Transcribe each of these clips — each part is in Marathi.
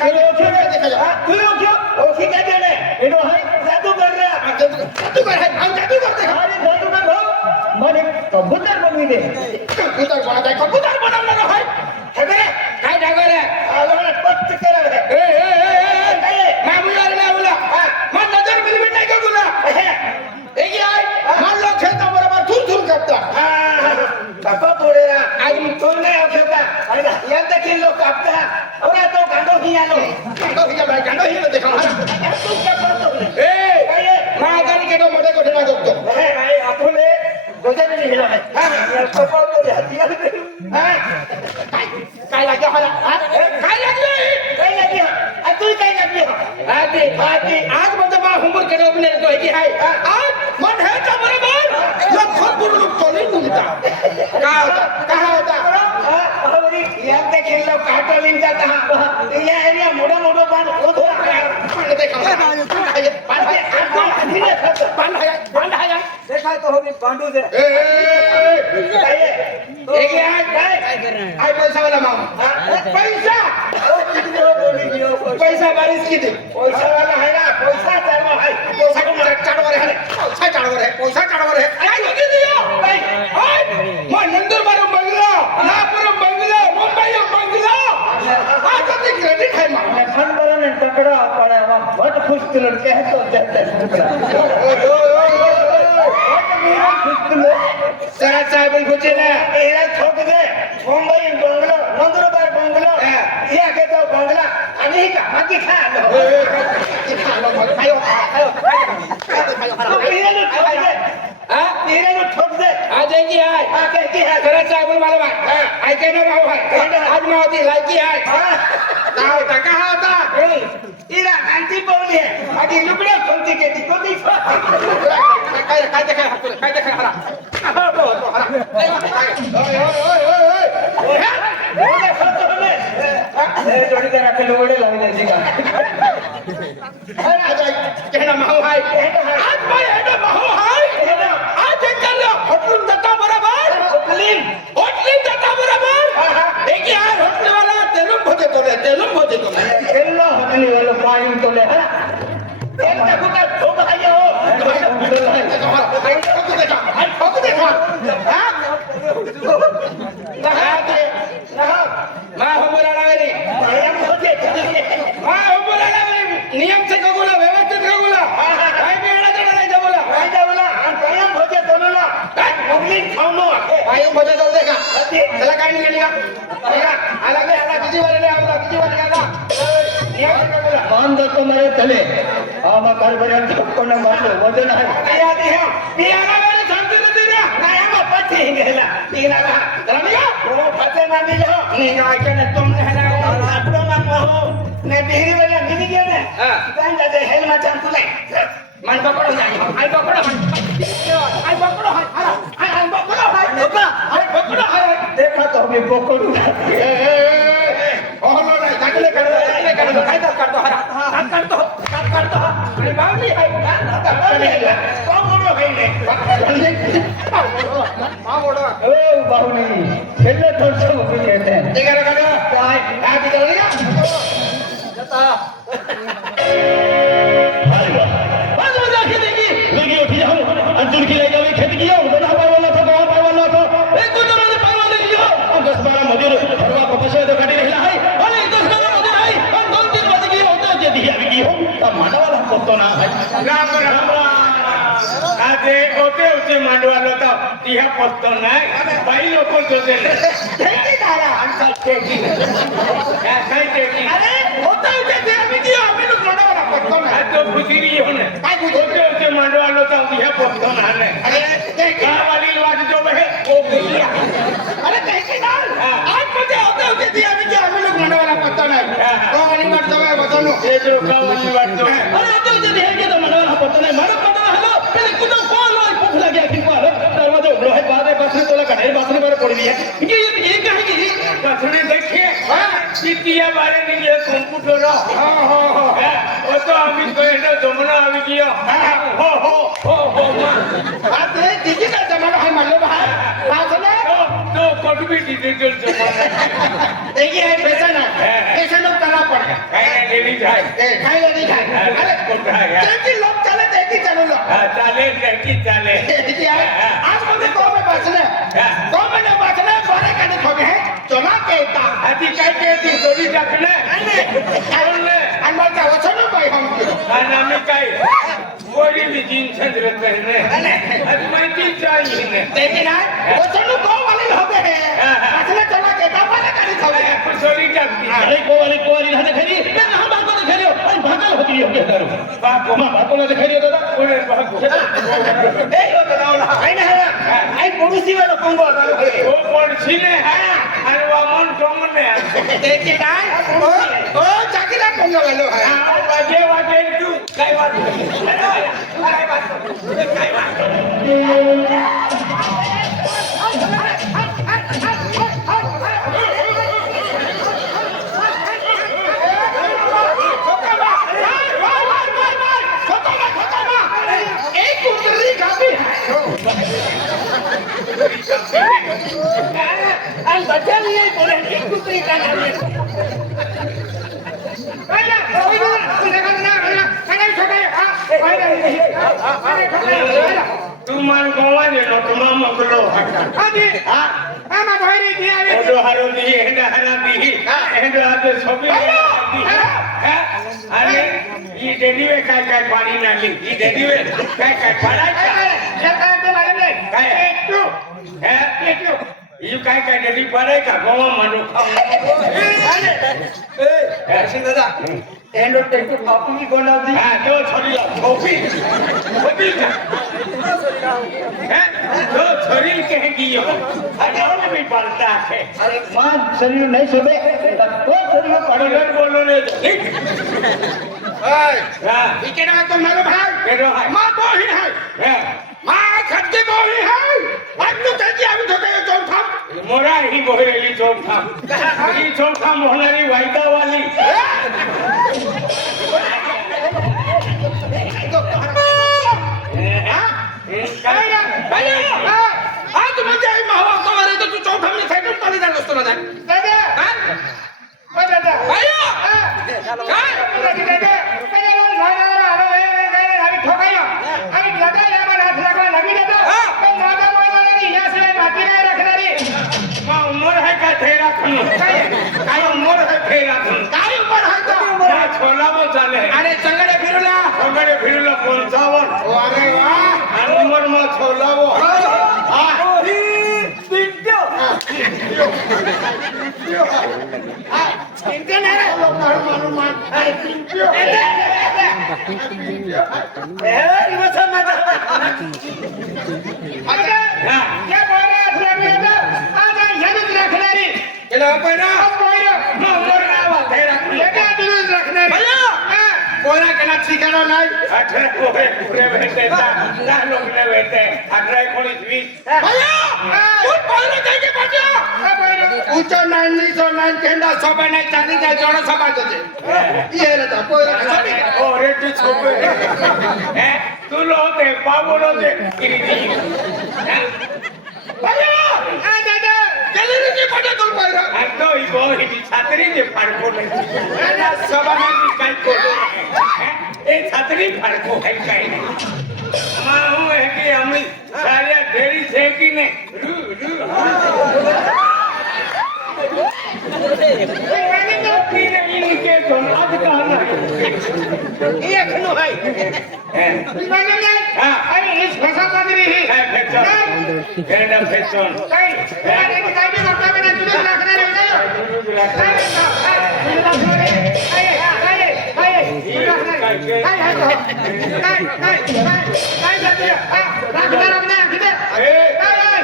काय तू ओळखी काय देणे जादूगर रे जादूगर आहे जादूगर મને કબૂતર બનવી દે कबूतर बनवताय कबूतर बनवणार आहे हे बरे काय डागर आहे आलोने पत्त केलं ए काय मामुला रे मामुला मन नजर मिलमिट नाही का तुला हे की आहे मान लो खेळता बरोबर थूर थूर कापता बापा पोरे रा आज तू नाही खेळता यांचा किल्लो कापता औरा तो गांडो ही आलो गांडो ही देखा तू क्या करतो ए काय मागानी के तो मोठे कोठे ना करतो हे भाई आपण गोजाने निघाला आहे काय लागलं मला काय लागलं तू काय लागली आज माझं बा होमवर्क केलं तो की आहे आज मन ह्याच्या बरोबर लखन बुडून तोली तुमचा काय होता यांचा खेळलो काटोलीन जाता या एरिया मोठं मोठं बांध દેખાય તો હવે ગાંડું છે पैसा वाला मामा पैसा बारिश किती पैसा वाला आहे ना पैसा चालवा आहे पैसा चाडवर आहे पैसा चाडवर आहे पैसा चाडवर आहे काय किती दियो मग नंदुरबार बंगला नागपूर बंगला मुंबई बंगला आता ते क्रेडिट आहे मग ખંડરો ને ટકડા પડે આવા ભટ ખુશ તિલડ કહેતો जरा साहेब पूछे ना एरा ठोक दे मुंबई बंगलो नंदुरबार बंगलो ये आगे तो बंगला आणि का बाकी खा लो खायो खायो ठोक दे आज की आहे की आहे जरा साहेब मला ऐके ना भाऊ आज मावती लायकी आहे काय होता का होता इरा आंटी बोलली आहे आधी लुगड्या कोणती घेतली कोणती काय हरा जोडीदार आपले लोगडे लावले का कहना माहो हाय आज भाई हेडो माहो हाय आज एकला होटल जाता बरोबर होटल जाता बरोबर एक यार होटल वाला तेलुम भोजे तोले ಎಲ್ಲ ಹೋಟೆಲ್ ಎಲ್ಲ ಪಾಯಿಂಟ್ ತೋಲೆ तेल टाकू का ठोक आहे हो ठोक दे खा नियम से कगुला व्यवस्थित कगुला काय बी एडा चढा नाही जबला काय जबला कायम भोजे तोनला काय मुगली खाऊनो कायम भोजे जाऊ दे का त्याला काय निघाली का आला किती वाले आला नियम से कगुला बांध तो मारे तले आमा कारभार्यात ठोकणं मारलो वजन आहे पियाला वाले सांगते ना तिला नाही आम्हा पट्टी गेला पियाला चला निघा हो फते ना निघा निघा के न तुम रहना आपलो ना हो ने बिहरी वाला निघ गया ने काय जाते हेल मा चांद तुले मन पकड़ो जाई आई पकड़ो हाय देखा तो मी पकडू ओहो नाही टाकले काय करतो अरे बावली हाय कोण मोडो होईले मोडो ओ बाहु नहीं खेलने थोड़ा सा भी कहते हैं ठीक है काय आगे चल गया जता अरे वाह बात मजा के देखी लगी उठी जाओ अंजुर की ले जावे खेत किया बना पाए वाला था कहां पाए वाला था एक को मैंने पाए वाला लिया अब 10-12 मजूर भरवा कपसे तो काटी रहला है अरे 10-12 मजूर है हम 2-3 बजे की होता जे दिया भी हो तो मानव वाला को ना है राम आजे होते मांडवाला तो तिहा पत्तो नाही बाई लोक जोते ठेकी दारा अंकल ठेकी काय ठेकी अरे होते ते आम्ही लोक मांडवाला पत्तो नाही तो बुधिरी होणे काय होते मांडवाला तो तिहा पत्तो नाही अरे ते गावाली वाट जो बहे ओ बुधिया अरे ठेकी दार आज मध्ये होते ते आम्ही लोक मांडवाला पत्तो नाही गावाली वाट जो बसनो हे जो गावाली वाट जो अरे होते हे के तो मानव पत्ता नहीं मारो पत्ता हलो पहले कुछ कॉल और भूख लगे कि मारो दरवाजा उड़ो है बाद में बसने तोला कढ़े बसने पर पड़ गया ये कहां की बसने देखिए चिट्ठिया बारे में ये कंप्यूटर हां वो तो अभी कहने जमुना अभी किया हो बात है डिजिटल जमाना है मान लो बात है तो कट भी डिजिटल जमाना देखिए पैसा ना पैसा लोग करना पड़ेगा लगेच आहे काय लगेच आहे अरे कुठं आहे त्याची लोक चालत आहे की चालू लोक चालेल त्याची चालेल आज मध्ये तो मैं बचले तो मैंने बचले बड़े का नहीं खोगे है चला कहता आधी काय कहती चोरी टाकलं आणि मग काय वचन पाय हम आणि आम्ही काय गोरी बी जीन चंद्र करणे आज माहिती चाहिए लेकिन आज वचन को वाले होते हैं बचले चला कहता बड़े का नहीं खोगे चोरी टाकती अरे कोवाली राहते खरी ना बापाने खरी हो आणि भागाल होती योग्य दारू बापाला खरी होता कोणी भाग ए आई ना आई पड़ोसी वाला पंगो ओ पडशीने आणि वामन टोमने लेकिन आज ओ जाकीला पंगो वालो है वाजे वाजे तू काय वाट काय वाट आणि बचाव ये बोले एक कुत्री का नाम है आया ओय ना देखा ना काय ठोकाय तू मान गोवा देनो तुम्हा मगलो आदि आमा भाईरी दी आवे ओडो हारो दी हेंडा हरा दी हेंडो आते सोबी अरे ये डेडीवे काय काय पाणी नाली ही डेडीवे काय काय पडायचा सरकार ते मालूम नाही काय तू यू काय काय डेडी पडाय का गोवा मांडू ऐसे दादा एंडो टेंटू कॉपी की गोंडावती हां तो छोरी कॉपी कॉपी का तो छोरी कहेगी यो अरे भी पड़ता है अरे मान शरीर नहीं सोबे तो शरीर में पड़े पड़गन बोलो रे ओय हां इके ना तो मालूम है केरो है मां बोही है मां खट्टी बोही है आज तू त्याची आवी ठोकाय चोर थांब मोरा ही बोहरेली चौथा ही चौथा मोहनारी वायदा वाली आज म्हणजे मावा कवर तो तू चौथा मी सायकल पाली झालो असतो ना दादा दादा भैया काय दादा आम्ही ठोकाया आम्ही लगाया पण हात लागला नवी दादा पण दादा बोलणारी याशिवाय बाकी नाही राखणारी मां उमर है का तेरा खन काय उमर है तेरा खन काय उमर है तो ना छोला वो चाले अरे संगडे फिरला संगडे फिरला 55 अरे वाह आणि उमर मा छोला वो चिंते नाही रे मालूम मान अरे चिंते क्या बोल रहा है आज यही रखणारी केला पहिला उमर ना वा तेरा खन लेके तुझे रखणारी भैया कोणा केला ठिकाणा नाही अठरा होय पुरे भेटते ना लोक ने भेटते 18 19 20 भैया तू पहिला काय के पाजा ऊंचो नाइन नीचो नाइन केंडा सोबे नाही चांदी काय जोडो सभा तुझे ये रे ता पहिला ओ रेटी छोपे तू लो ते पावलो ते किरी भैया ए दादा गॅलरी के पाजा तू पहिला तो ही गो ही छात्री जे फाडको नाही ना सभा में काय कोलो ए छात्री फाडको है काय माहू है कि हम सारे ढेरी से कि नहीं इनके तो आज कहना ये खनो है मालूम नहीं अरे इस भाषा लग रही है है फेचन एंड फेचन काय अरे काय भी करता मैं तुझे रखना रे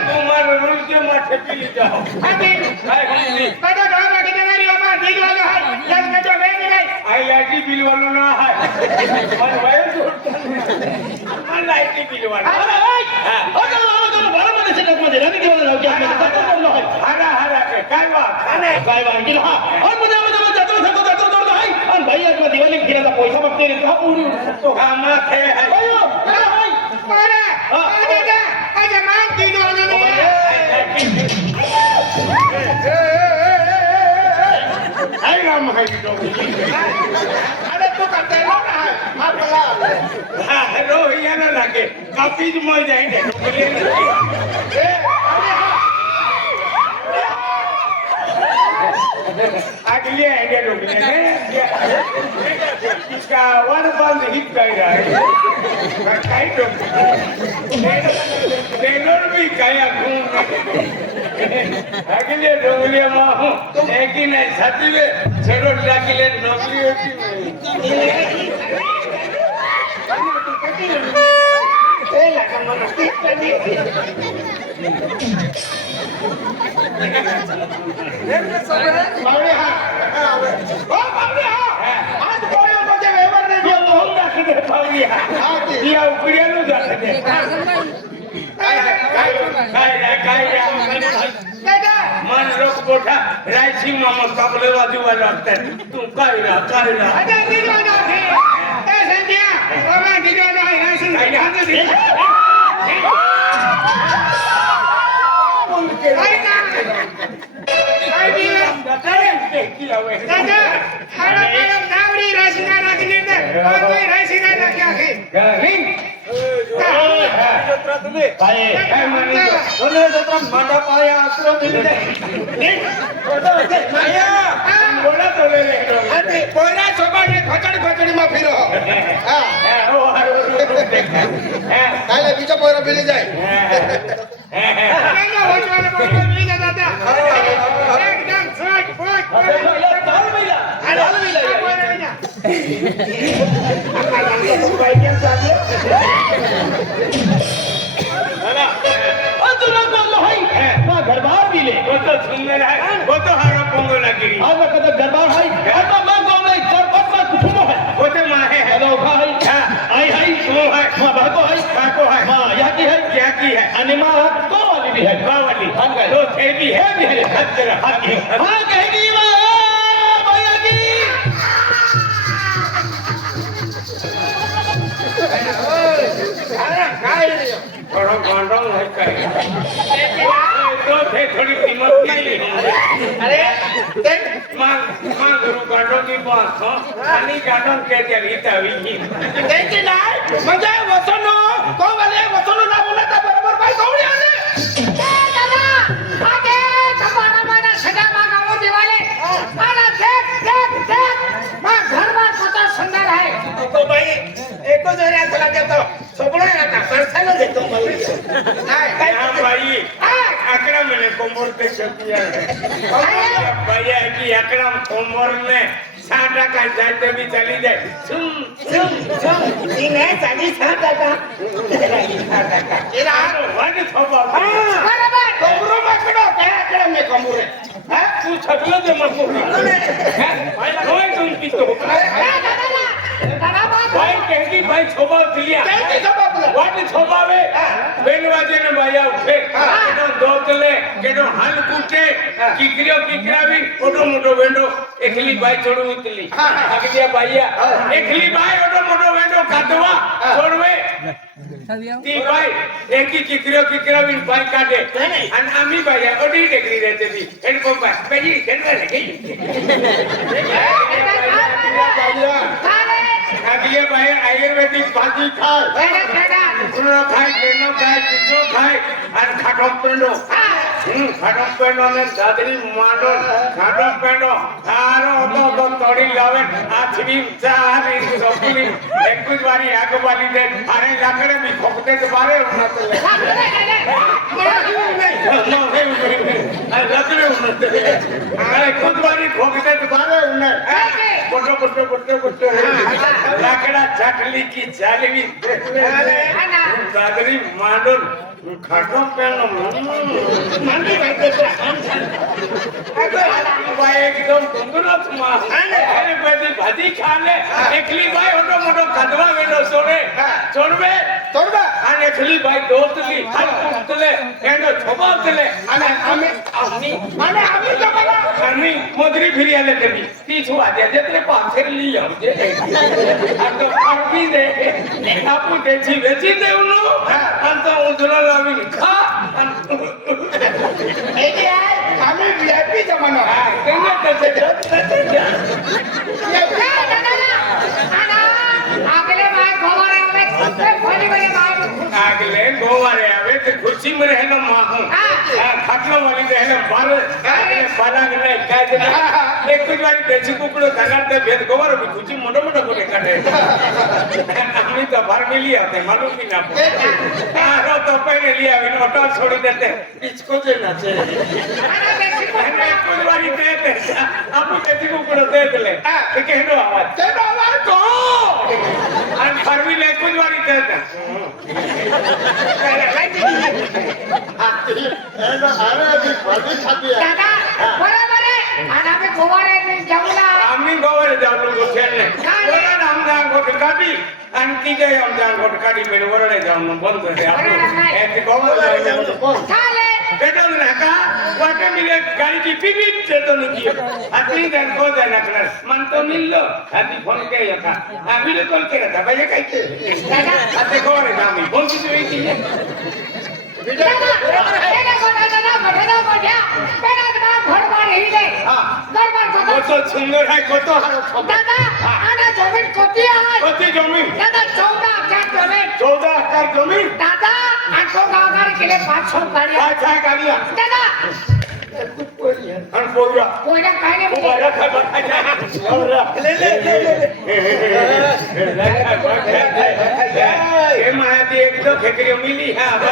तुम्हारे रूल के माथे पी जाओ आई लाइटी बिल वालों ना है और वायर जोड़ता है लाइटी बिल वाला हरा हरा के काय बात दिवाळी फिरायला पैसा बघते रे का उडू तो कामात है आई नाम है अरे तू करते ना आपला रोहिया ना लागे काफी मर जाएंगे अगले आएंगे डोकले इसका वन बंद हिट कर रहा है कई ट्रेनर भी कया घूम अगले डोकले माहू एक ही नहीं साथी में छेड़ो डाकिले डोकली होती मन लोक मोठा रायची मामा कापले बाजू वाला तू काय ना બીજો પોયરો પીલી જાય गरबार भी ले वो तो सुंदर है वो तो हारा पोंगो लगी आज का तो गरबार है और तो मां को नहीं कर पत्ता कुटुंब है वो तो मां है हेलो भाई आई है वो है मां बाको है मां यह की है क्या की है अनिमा को वाली भी है मां वाली तो थे भी है हाथ तेरा हाथ हां कहेगी मां भैया की अरे काय थोड़ा गांडों है काय तो थे थोड़ी कीमत नहीं अरे मां गुरु गांडों की बात हो पानी गांडों के जली तवी देखी ना मजा वसनो को वाले वसनो ना बोला था बराबर भाई कौन आने दादा आगे तुम्हारा माना सजा मांगाओ दिवाले आना देख मां घर में कितना सुंदर है तो भाई एको जरा चला गया तो सोपड़ा आता परसालो देतो भाई हां भाई आकड़ा मैंने कोमर पे छपिया है भैया की आकड़ा कोमर में साटा का जाते भी चली जाए सुन इन्हें चाली साटा का इरा वन थोबा बराबर कोमरो मकड़ो क्या आकड़ा में कोमरे हां तू छपलो दे मकोरी हैं भाई तुम की तो दादा बात भाई कहती भाई छोबा दिया कैसे सब बोला वाट छोबावे बेनवाजे ने भैया उठे केडो दोतले केडो हल कुटे किकरियो किकरावी ओडो मोटो वेंडो एकली भाई छोड़ू उतली अगदिया भैया एकली भाई ओडो मोटो वेंडो काटवा छोड़वे ती भाई एकी किकरियो किकरावी भाई काटे अन आमी भैया ओडी डेकरी रहते थी हेड को भाई हेडवा लगे अगले भाई आयुर्वेदिक भाजी खाए सुनो खाए केनो खाए चिचो खाए और खाटो पेंडो ने दादरी मांडो खाटो पेंडो आरो तो तोड़ी लावे आछवी चारी सोपनी एक कुछ बारी आगो वाली दे अरे लाकड़े में खोकते तो बारे उन्ना चले लाकड़े उन्ना चले अरे कुछ बारी खोकते तो बारे उन्ना कोटो लाकड़ा चाटली की चालवी दादरी मांडो खाटो पेनो मंदी करते भाई एकदम तंदुरुस्त मां अरे बेटी भाजी खा ले एकली भाई ओटो मोटो कदवा वेनो छोड़वे અને એકલી ભાઈ દોતલી હર કુતલે એનો છોબાતલે અને અમે તો બલા અમે મોદરી ફિરિયાલે કરી તી છું આજે જેતરે પાછેર લી આવજે આ તો પાકી દે આપુ દેજી વેચી દેવનો અંત ઉધરો લાવી ખા અમે વીઆઈપી बी जमानो हा, त्यांना तसं આગલે ગોવારે આવે તે ખુરશી માં રહેલો માહુ ખાટલો વાળી રહેલો બાર આગલે પલંગ ને કાજે એક જ વાળી દેશી કુકડો ધગાડતે ભેદ ગોવાર બી ખુરશી મોટો મોટો કોને કાઢે અમે તો બાર में लिया थे मालूम भी ना रो तो पहले लिया इन ऑटो छोड़ देते इसको देना चाहिए कुछ वाली दे दे आप देसी कुकड़ो दे दे ये कहनो आवाज तो अन फरवी ले कुछ वाली दे दे आम्ही गोवारे जाऊ गोठ्याने बोला ना आमदार गोठ काढी आणखी काय आमदार गोठ काढी मेरे वरडे जाऊन बंद होते आपण गोवारे बेटा नका वाटे मिले गाड़ी की पीपी से तो नहीं किया आती दिन को जाना कर मन तो मिल लो आती फोन के यका वीडियो कॉल के था भाई काय के आते गोवारे जामी बोल की हुई थी কত সুন্দর হয় কত দাদা আনা জমিন কতি হয় কত জমি দাদা 14 একর জমিন 14 একর জমি দাদা 800 গাওয়ার কিলে 500 গাড়ি আচ্ছা গাড়িয়া দাদা আর পোরা কোইনা কাইনে পোরা খাবা খাজা ले ए माती एक तो खेकरी मिली है अब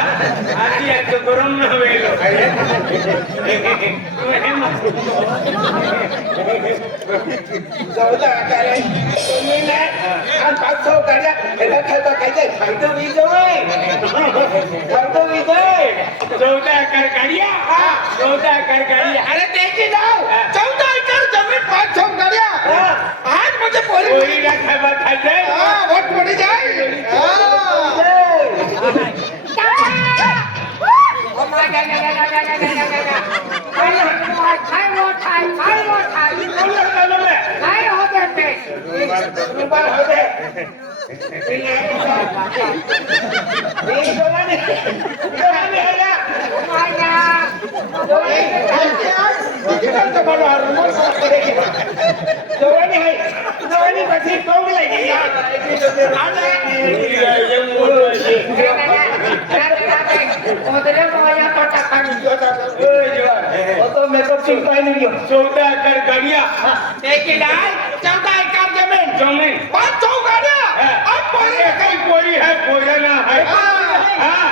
आती है तो गरम ना वेलो जाऊला करे तुम्ही ना आणि 500 गाड्या एका खायचा खायचे फायदा विजय फायदा विजय 14 एकड़ गाड़िया 14 एकड़ गाड़िया अरे देखी जाओ 14 एकड़ जमीन 500 गाड्या आज मुझे कोई पोरी ना खाबा खाजे वोट पड़ी जाए मेकअप चिंता नहीं 14 एकड़ गाड़िया देखी डाल 14 एकड़ जमीन जमीन 500 गाड्या अब पोरी कई कोई है कोई ना है हां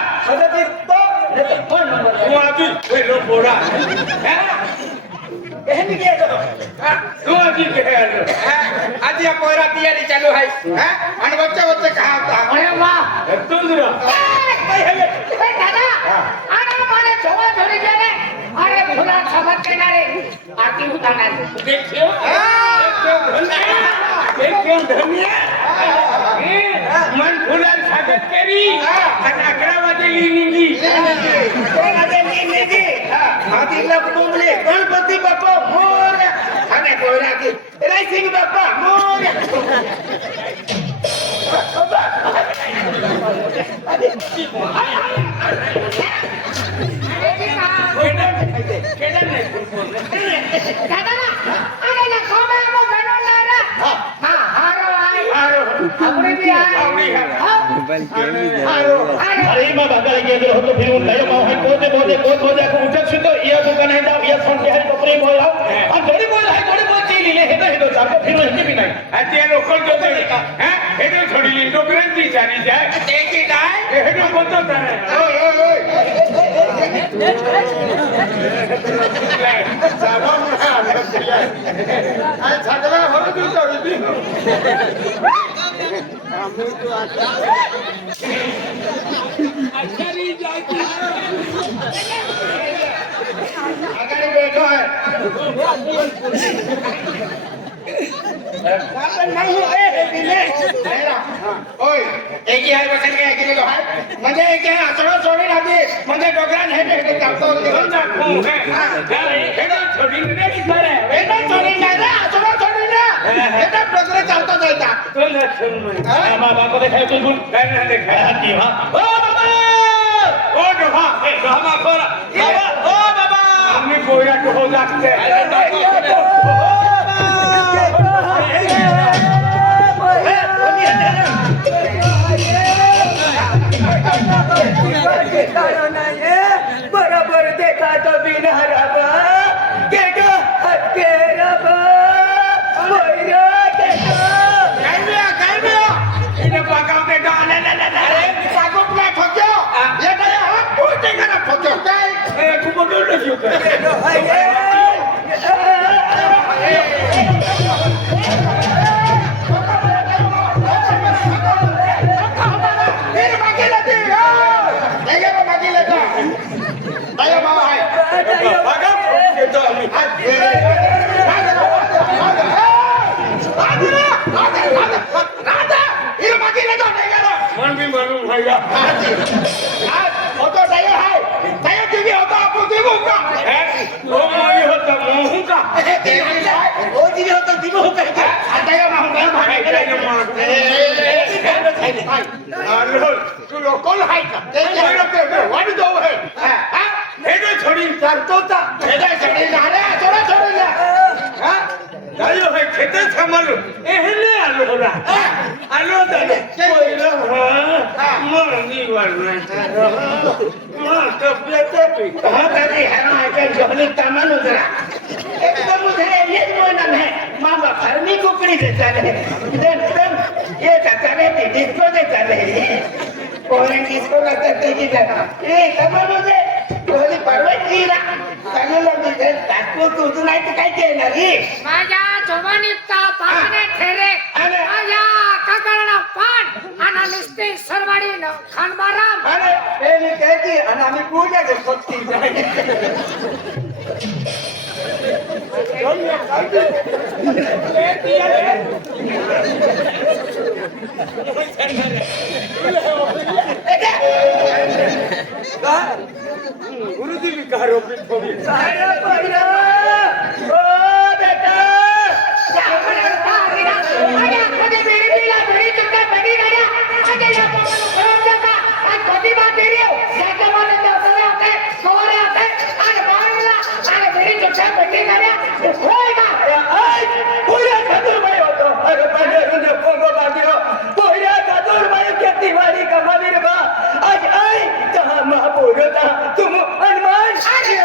तू आदि कोई रो बोरा है कहनी के तो तू आदि के है आज या पोरा तैयारी चालू है हैं आणि बच्चे बच्चे कहा होता अरे वाह तुंदरा दादा आना माने जोवा धरी गेले अरे फुला खबर केनारे आरती उतारणार देखियो देखियो धनिया मन फुला स्वागत करी आणि 11 वाजे लिहिली आदिला बोंबले गणपती बाप्पा मोरया आणि पोरा की रायसिंग बाप्पा मोरया दादा ना अरे ना खाना मो बनवणार हां हारो आहे आवडी बी आहे आवडी आहे. हारो अरे मां बागाला गेलो होतो फिरून लय माव हाय कोते कोते उठक सुतो या दुकान आहे जाऊ या संते हरी कपडे बोल लाव आणि थोडी बोल हाय थोडी बोल ती लिहिले हे तो सारखं फिरून हे बी नाही आता लोकल जोते हैं हे तो छोडी डोकरांची चाली जाय देखी डाल हे तो कोणतं तर ओय ओय ओय आज सगळा होत तुझ्या होती आगाड़ी बैठो है नाही ओय एक आहे बसन काय केलेलो आहे म्हणजे एक आहे असळो सोडी राहते म्हणजे डोकरान हे हे कापतो घेऊन दाखवू हे तो छोडी नाही करे हे नाही सोडी नाही रे असळो सोडी ना हे तर डोकरे चालतो जायचा तो लक्षण नाही मां बाको देखाय तू बोल काय ना देखा हाती हां ओ बाबा ओ डोहा हे डोहा खोरा बाबा ओ बाबा आम्ही पोळ्या हो लागते बराबर देखा तो बिना रबा के तो हत्के रबा मोइरा के काय मिळा इने पाकावते डाले अरे पाकप ना ठोक्यो ये काय हा पोटे करा ठोक्यो काय ए खूप बोललो की तू लोकल आहे का वाढ जाऊ आहे छोडी चालतो छोडी झाल्या थोडा छोडला जायो है खेते थांबलो एहले आलो होला आलो दादा पहिलं मरणी वाढणार तब्येत दादी हरा के जहली तामन उतरा एकदम मुझे ये मोना है मामा फरमी कुकड़ी से चले एकदम ये चले डिस्को से चले कोई डिस्को ना करते की जगह ये कमर मुझे कोहली पर्वत गिरा चांगलं म्हणजे टाकू तुझं नाही तर काय केलं रे माझ्या जवानीचा पाने ठेरे माझ्या काकरणा पान आणि निस्ते सरवाडी खानबाराम अरे पेली कहती आणि आम्ही पूजा के भक्ती जाय गुरुजी भी कह रहे हो थोड़ी सारा पहिला ओ बेटा माझ्या कधी बिडीला बिडी चुका बडी गाड्या आगे या पवन करून जाता आणि कधी बात दे रे जाके माने जाते होते सवारे होते आणि बाळूला आणि बिडी चुका बडी गाड्या होएगा आई पूरा चतुर्भय होतो अरे पहिले रुजे पोंगो बांधियो पूरा चतुर्भय खेतीवाड़ी का मवीर बा आज आई जहां महापुर था तुम हनुमान अरे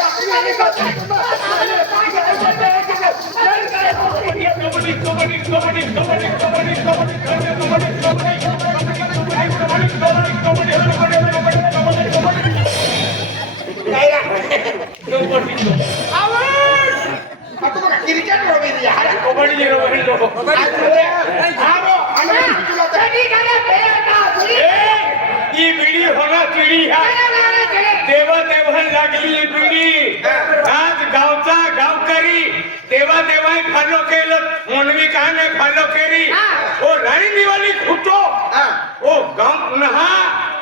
अपने को क्रिकेट रोबी हारा कबड्डी रोबी लोगो ही बीड़ी होना चिड़ी है देवा देवान लागली ही बीड़ी आज गावचा गावकरी देवा देवाई फॉलो केलं मनवी काने फॉलो केली ओ राणी दिवाळी खुटो ओ गाव पुन्हा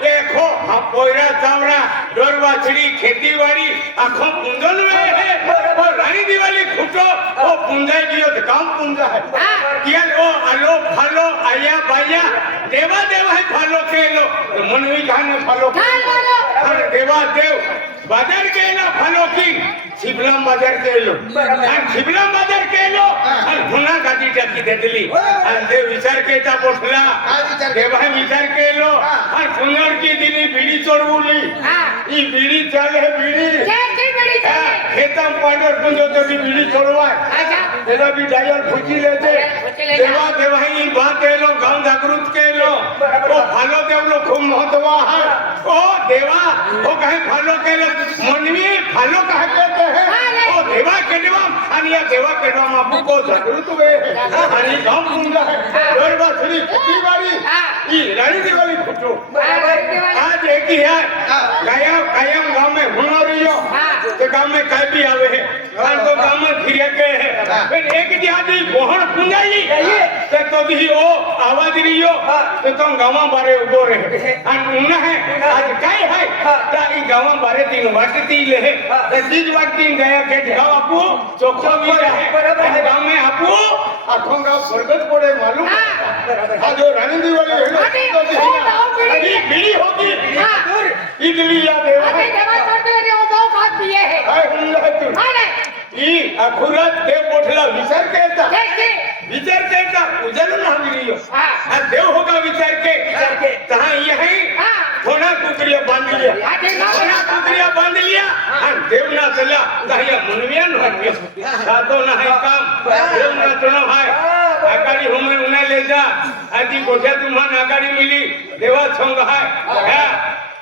देखो हा पोयरा चावड़ा डोर वाछड़ी खेतीवाड़ी आखो पुंजन में है ओ रानी दिवाली खुटो ओ पुंजाई दियो तो काम पुंजा है कियान ओ आलो फालो आया बाया देवा देवाई फॉलो केलो मनवी काने फॉलो अरे देवा देव बाजार केला फॉलो की शिबलाम बाजार केलो आणि शिबलाम बाजार केलो आणि पुन्हा गादी टाकी देतली आणि देव विचार केता पोठला देवाई विचार केलो आणि पुन्हा की दिली बीड़ी चोरवली ई बीड़ी चाले बीड़ी खेतम पाडर पुंजो तो भी बीड़ी चोरवाय तेला भी डायल फुची लेते देवा देवाई बात केलो गांव जागृत केलो ओ फालो देवलो खूब महत्व है ओ देवा ओ काही फालो केलं मनवी फालो काय करते है ओ देवा केडवा आणि या देवा केडवा मापू को जागृत हुए आणि गांव पुंजा है गरबा श्री खेतीवाड़ी ई रानी दिवाली फुटो आज एक ही है कायम गांव में हुनर रहियो तो गांव में काय भी आवे है और तो गांव में फिर के है फिर एक दिहाड़ी गोहन पुंजाई तो दी ओ आवाज रहियो तो गांव बारे उबो रहे और उन्ना है आज काय है ता ई गांव बारे दिन वाटती ले तो तीज वाटती गया के गांव आपू चोखो भी रहे गांव में आपू आखों गांव स्वर्गत पड़े मालूम आज जो रानी दिवाली है तो ये बीड़ी होगी इडली या देवा देवा करते हैं वो गाँव बात भी है हाय हुंगा तू अखुरत देव मोठला विचार केला हे की विचार केला उजल ना मिलियो हा देव होगा विचार के कहा यही हा थोड़ा कुकरिया बांध लिया आधी थोड़ा कुकरिया बांध लिया और देव ना चला कहिया मनविया न हटियो सातो ना है काम देव ना चलो है आगाड़ी हमें उन्हें ले जा आदि गोठ्या तुम्हारा आगाड़ी मिली देवा संग है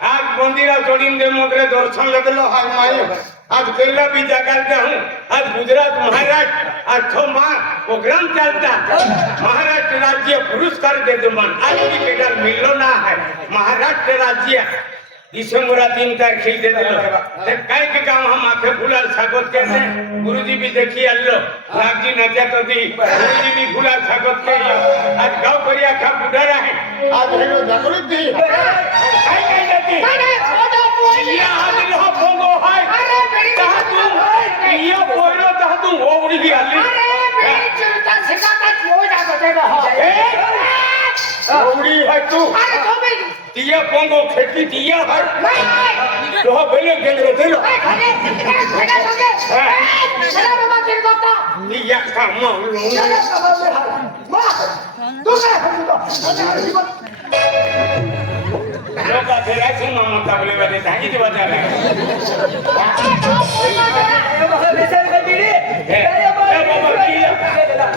आज मंदिरा जोड़ीन दे मोगरे दर्शन लगलो हाय माई आज केला भी जागालता हूँ आज गुजरात महाराष्ट्र आज 6 माह प्रोग्राम चलता महाराष्ट्र राज्य पुरस्कार देते मन आज भी केडार मिललो ना है महाराष्ट्र राज्य डिसेंबर 3 तारीख दे दिलो ते काय के काम हम आंखें फुलार स्वागत करते गुरुजी भी देखी आलो नागजी नचत होती गुरुजी भी फुलार स्वागत के आज गांव करिया खा बुढ़ा है आज हेलो जागृत दी काय जाती अरे ओडो पोई या आज रहा बोंगो है अरे मेरी ये बोलो ता तू ओवड़ी भी आली अरे मेरी चिंता सिखा का हो जातो ते रहो ओवड़ी है तू अरे तो भी दिया पोंगो खेती दिया है नहीं लोहा बेले गेंद्र देलो अरे खड़े हो गए अरे बाबा चिर कोता दिया का मालूम चलो बाबा मेरा वाह तू मैं हम तो लोका तेरा से मामा तबले वाले ताई के बजा रहे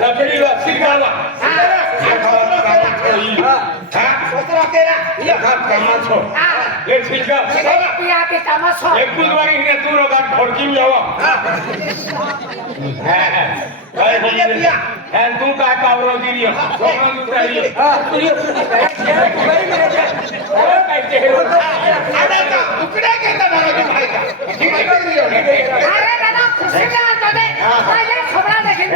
लकड़ी ला सिकावा ले सिका पिया के तमाशा एक बुधवारी ने तू लोग भड़की में जावा काय बोलिए है तू का कावरो दिरियो सोना उतारियो आता का तुकडा केता मारो भाई का अरे दादा खुशी में आता दे आजा खबरा देखिन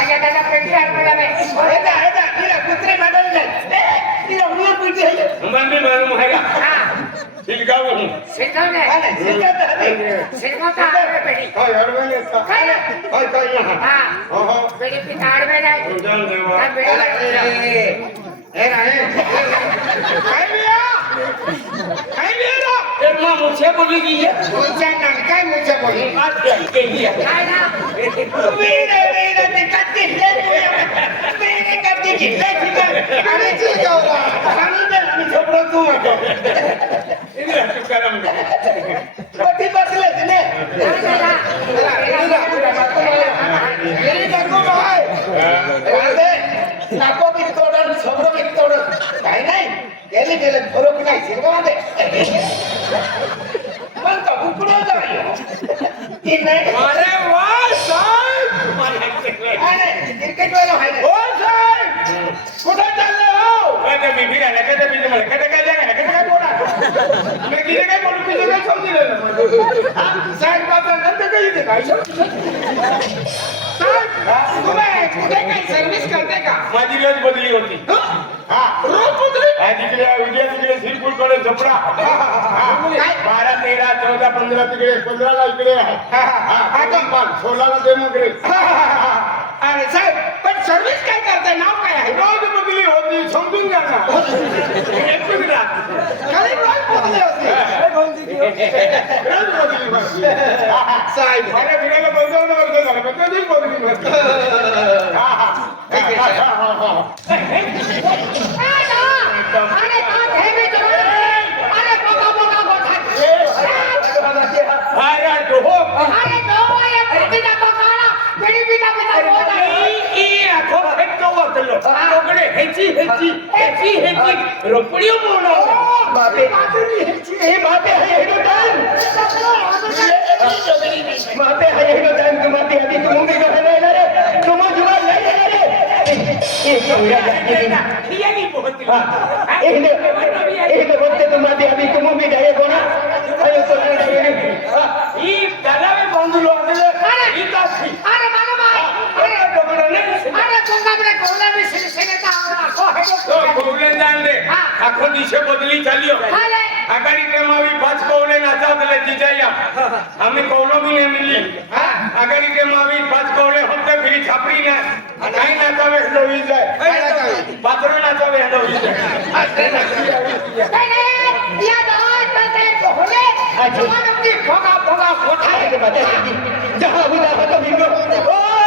आजा दादा पेटी आर में हेदा हेदा इरा कुत्रे माडल दे इरा उया पीटी है मन में मालूम है हां सिलगाओ हूं सिंगने अरे सिंगता है सिंगता है पेटी हाय हरवेले सा काय ना हाय काय यहां हां ओहो पेटी पिताड़ में नहीं जान देवा का बेटी एरा है काय लिया काय लिया ए मां मुझे बोलेगी ये मुझे ना काय मुझे बोली आज के लिया काय ना मेरे मेरे ते कत्ती ले मेरे कत्ती की ले ठीक अरे जी जाओ पानी दे मी छोड़ो तू इधर तू करम पट्टी बदले ने मेरी देखो भाई अरे नाको भी तोड़न सबरो भी तोड़न काय नाही गेले गेले बरो की नाही सिरवा दे पण तो कुकुडो जायो की नाही अरे वाह साहब अरे क्रिकेट वाला है ओ साहब कुठे चालले हो काय मी फिरायला काय मी तुम्हाला काय काय जागा काय काय बोला मी किती काय बोलू किती काय समजलं साहेब बाबा नंतर काही ते काय साहेब तुम्ही कुठे काही सर्व्हिस करते का माझी रोज बदली होती हा रोज बदली आज इकडे उद्या तिकडे सिरपूर कडे झोपडा 12 13 14 15 तिकडे 15 ला इकडे आहे हा 16 ला डेमोक्रेट अरे साहेब पण सर्व्हिस काय करते नाव काय आहे रोज बदली होती समजून घ्या ना एकच रात खाली रोज बदली होती रोज बदली होती साहेब मला फिरायला बदलवणं वर्ष झालं पण कधीच बदली नसते अरे का हेवी तो अरे बोका बोका अरे डोहो अरे दो ये पेटी का पकाना पेटी पिता पिता हो जाए ई आखो फेटतो वाटलो लोकडे हेची रोपडियो मोनो बापे हे बापे हे डन बापे हे डन तुम्हारे अभी तुम भी कर रहे रे तुम जुगाड़ नहीं है रे ये नहीं बहुत एक वक्त तुम्हारे अभी तुम भी गए हो ना अरे तो ई तलावे बांधलो अरे ई तासी अरे मानो भाई अरे डोगरा नहीं अरे गंगा में कोला में सिलसिले का आखो है तो कोवले जान दे आखो दिशे बदली चालियो अरे आगाड़ी टेम आवी 5 कोवले नाचा दले जिजाया हमें कोवलो भी नहीं मिली आगाड़ी टेम आवी 5 कोवले हम तो फिर छापरी ना काई नाचावे हलो ही जाए पात्रो नाचावे हलो ही जाए नहीं या दांत बते होले आज जवान की भोगा भोगा होता है जहाँ भी जाता तो भिंगो ओ